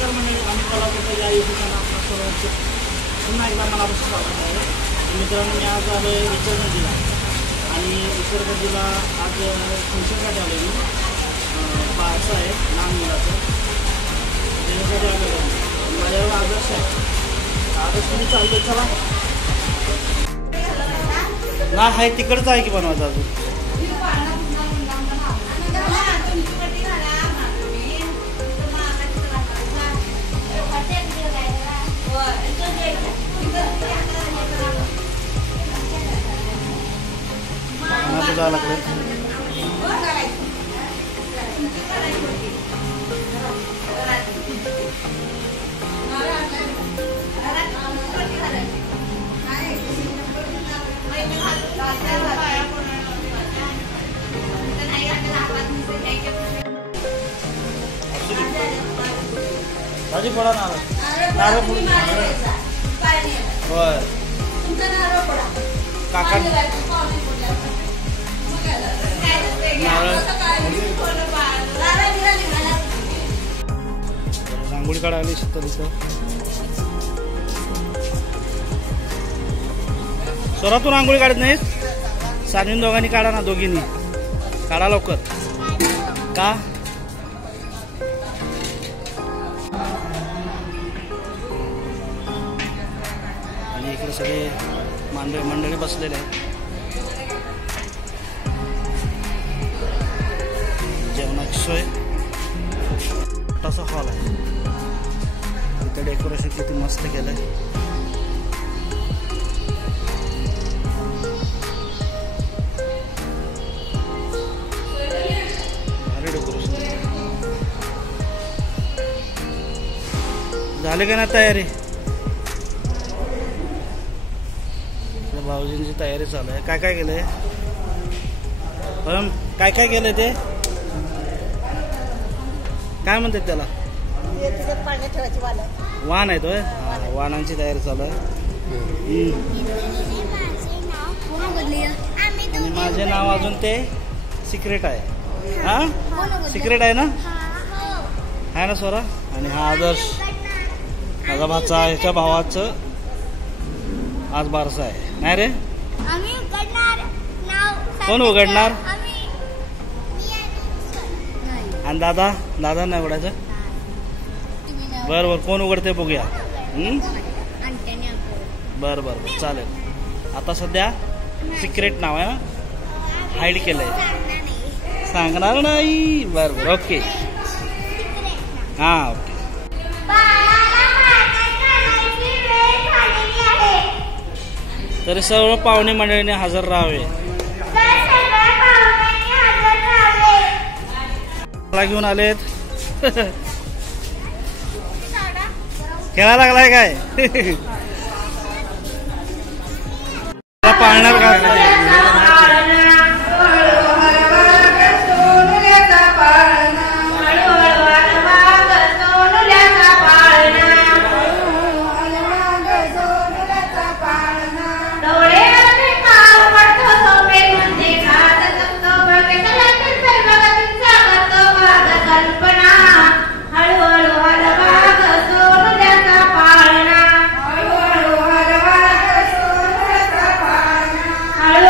नमस्कार मंडळी, आम्ही कोल्हापूरच्या या ठिकाणी आपल्या सर्वांचे पुन्हा एकदा मनापासून स्वागत आहे. मित्रांनो, मी आज आलो आहे इचलकरंजीला आणि इचलकरंजीला आज फंक्शनसाठी आलो मी. बाळाचं आहे, लहान मुलाचं, त्याच्यासाठी आलो आहे. माझ्यावर आदर्श आहे. आदर्श तुम्ही चालतो चला ना, आहे तिकडचं आहे की बनवायचं अजून. जावं लागलं. भाजी पडा नारळ फोडून. होय काका रांगोळी काढायला शिकतो तिथं. स्वरातून रांगोळी काढत नाहीस? साधून दोघांनी काढा ना, दोघींनी काढा लवकर. का आणि इकडे सगळे मंडळी बसलेले आहेत. जेवणाची सोय, छोटासा हॉल आहे. इथे डेकोरेशन किती मस्त केलंय. भारी डेकोरेशन झाले का ना तयारी? भाऊजींची तयारी चालू आहे. काय काय केलंय? काय काय केलंय ते? काय म्हणतात त्याला? वाण आहे तो. वाणांची तयारी चालू आहे. आणि माझे नाव अजून ते सिक्रेट आहे. हा सिक्रेट आहे ना? आहे ना स्वरा? आणि हा आदर्श माझा भाचा. ह्याच्या भावाचं आज बारसा आहे. नाही रे, कोण उघडणार? आणि दादा नाही उघडायचं. बरं कोण उघडते बघूया. बरं चालेल. आता सध्या सिक्रेट नाव आहे ना, हाईड केलंय, सांगणार नाही. बरं ओके. हां ओके. तरी सर्व पाहुणे मंडळीने हजर राहावे. मला घेऊन आलेत. खेळायला लागलाय काय? पाळणार का? हळू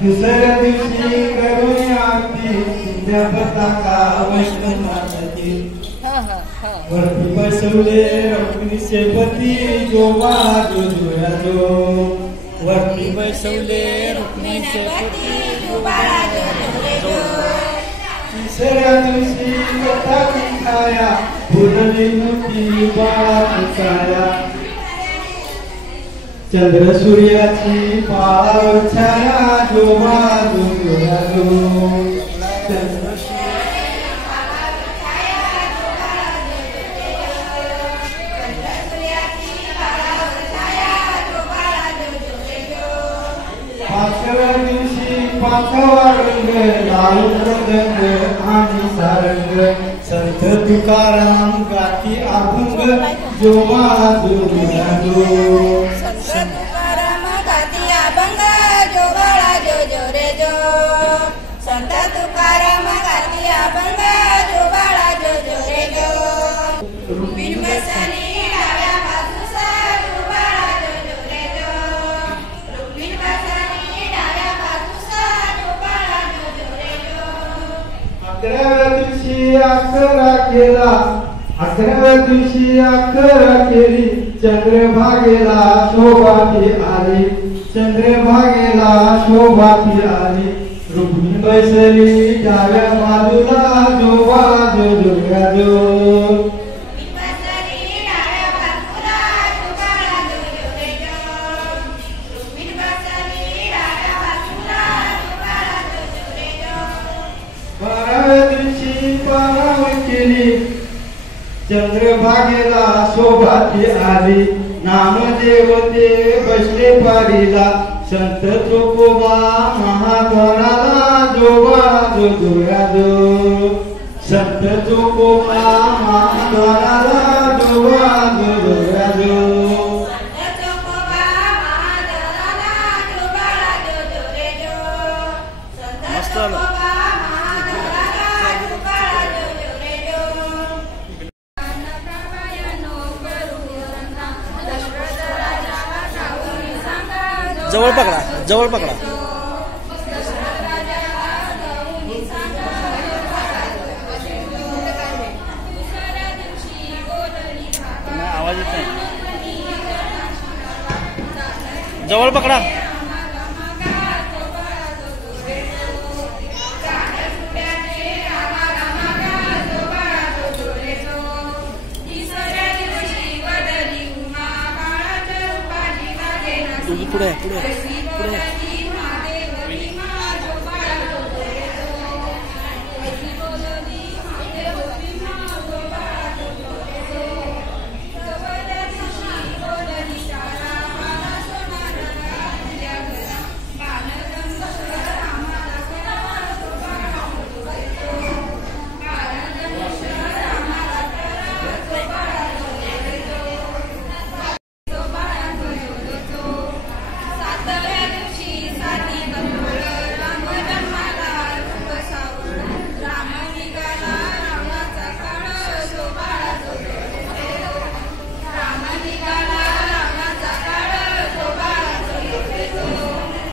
दुसऱ्या दिवशी करून आरती पताका वैष्णवनाथी वरती बसवले रुक्मिणीचे पती जोबा जो जोया जो वरती बसवले रुक्मिणीचे पती जोबा जो तिसऱ्या दिवशी कथा खाया फुलली मोठी बाळा छाया चंद्र सूर्याची पाळावर छाया जोबा जो जोया जो चंद्र पाचव्या दिवशी पाचवा रंग लाल रंग आणि सारंग संत तुकाराम गाती अभंग जोबा जो जोया जो संत तुकाराम गाती अभंग जोबाळा जो जो रे जो संत तुकाराम गाती अभंग जोबाळा जो जो रे जो रुक्मिणी बसली डाव्या बाजूसा जोबाळा जो जो रे जो रुक्मिणी बसली डाव्या बाजूसा जोबाळा जो जो रे जो 11व्या दिवशी अक्षरा केला 11व्या दिवशी अक्षरा केली चंद्रभागेला शोभाती आली चंद्रभागेला शोभाती आली रुक्मिणी बसली डाव्या बाजूला जोबा जो जोया जो चंद्रभागेला शोभाती आली नामदेवते बसले पारीला संत तुकोबा महाद्वाराला जोबा जो जोया जो संत तुकोबा महाद्वाराला जोबा जो जोया जो जवळ पकडा जवळ पकडा आवाज येत नाही जवळ पकडा पुढे पुढे पुढे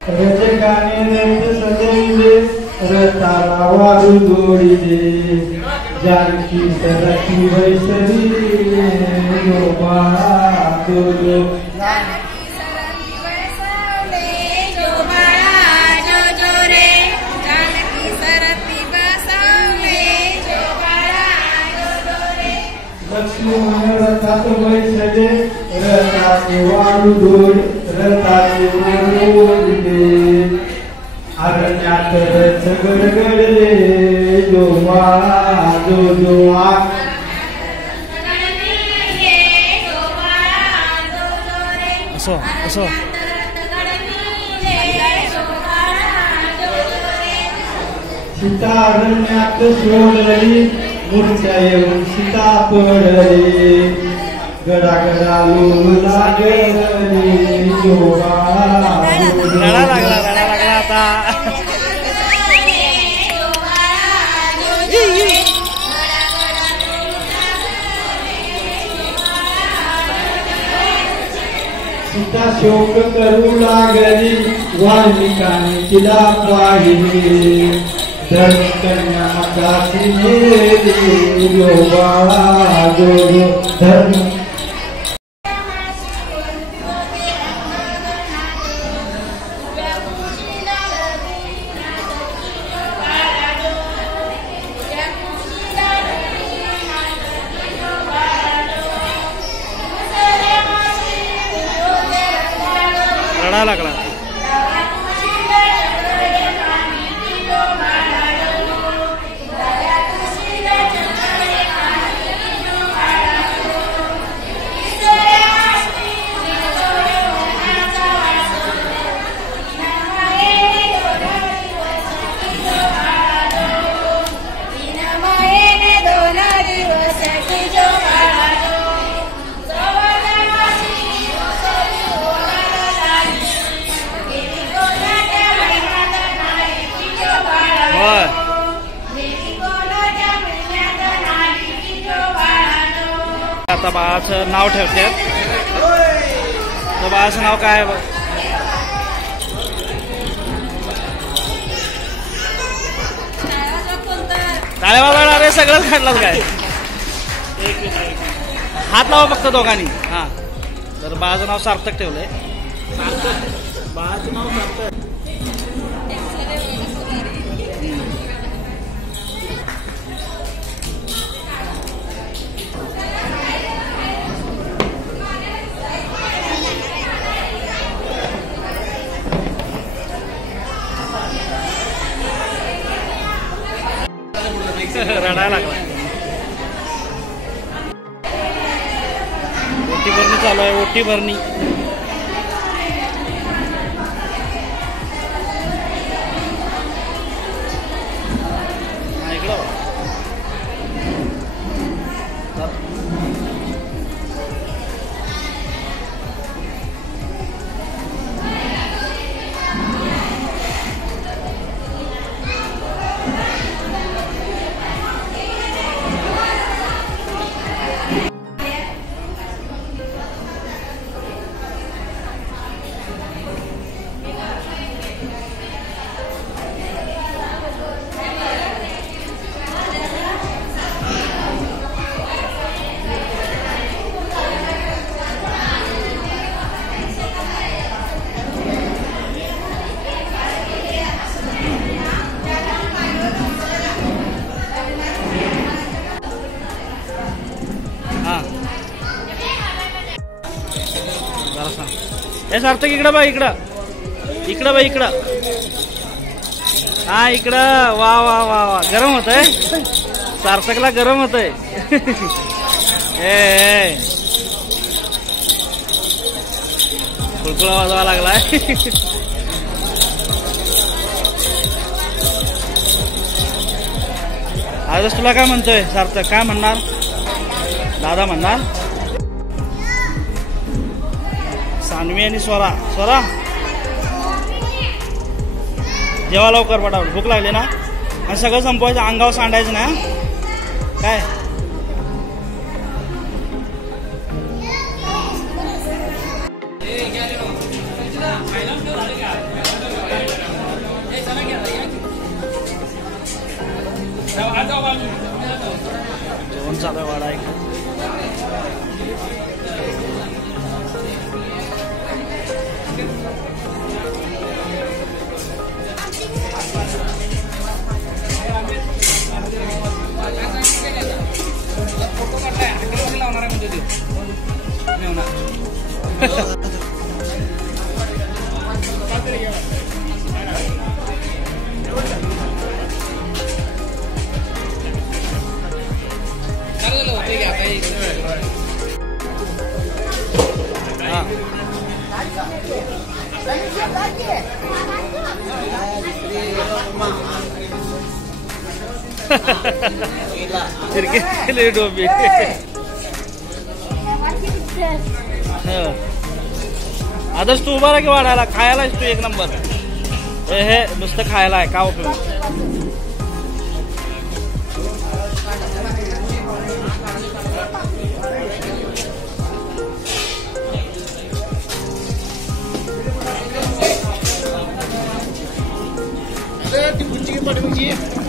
रजकाने रथ सजविले रथाला वारू जोडिले जानकी सरती बैसली जोबा जो जो लक्ष्मण रथात बैसले रथाचे वारू जोड रथाचे वारू जोडिले अरण्यात रथ गडगडले जोबा जो जो असो असो सीता अरण्यात सोडली मूर्छा येऊन सीता पडली गडागडा लोल लागली जोबा रडा लागला आता सीता शोक करू लागली वाल्मिकाने तिला पाहिले धर्मकन्या मगासी नेली जोबाळा जो धर्म रडा लागला. आता बाळाचं नाव ठेवतात. तर बाळाचं नाव काय आहे? टाळ्या वाजवणार आहे. सगळंच काढलं काय? हात लावा फक्त दोघांनी. हा, तर बाळाचं नाव सार्थक ठेवलंय. बाळाचं नाव सार्थक. रडायला लागला. ओटी भरणी चालू आहे. ओटी भरणी. इकडं हे सार्थक इकडं बा. इकडं बा. इकडं. हा, इकडं. वा वा वा वा. गरम होतंय. सार्थकला गरम होतंय. खुळखुळा वाजवा लागलाय. आजच तुला काय म्हणतोय सार्थक? काय म्हणणार? दादा म्हणणार. सानवी आणि स्वरा. स्वरा जेव्हा लवकर पटावट. भूक लागली ना? आणि सगळं संपवायचं. अंगावर सांडायचं ना काय? जेवण चालू आहे. वाडा आहे. डोबी आदर्श तू उभा राहा की वाढायला. खायला तू एक नंबर. हे नुसतं खायला आहे का उपयोग? पाठवायची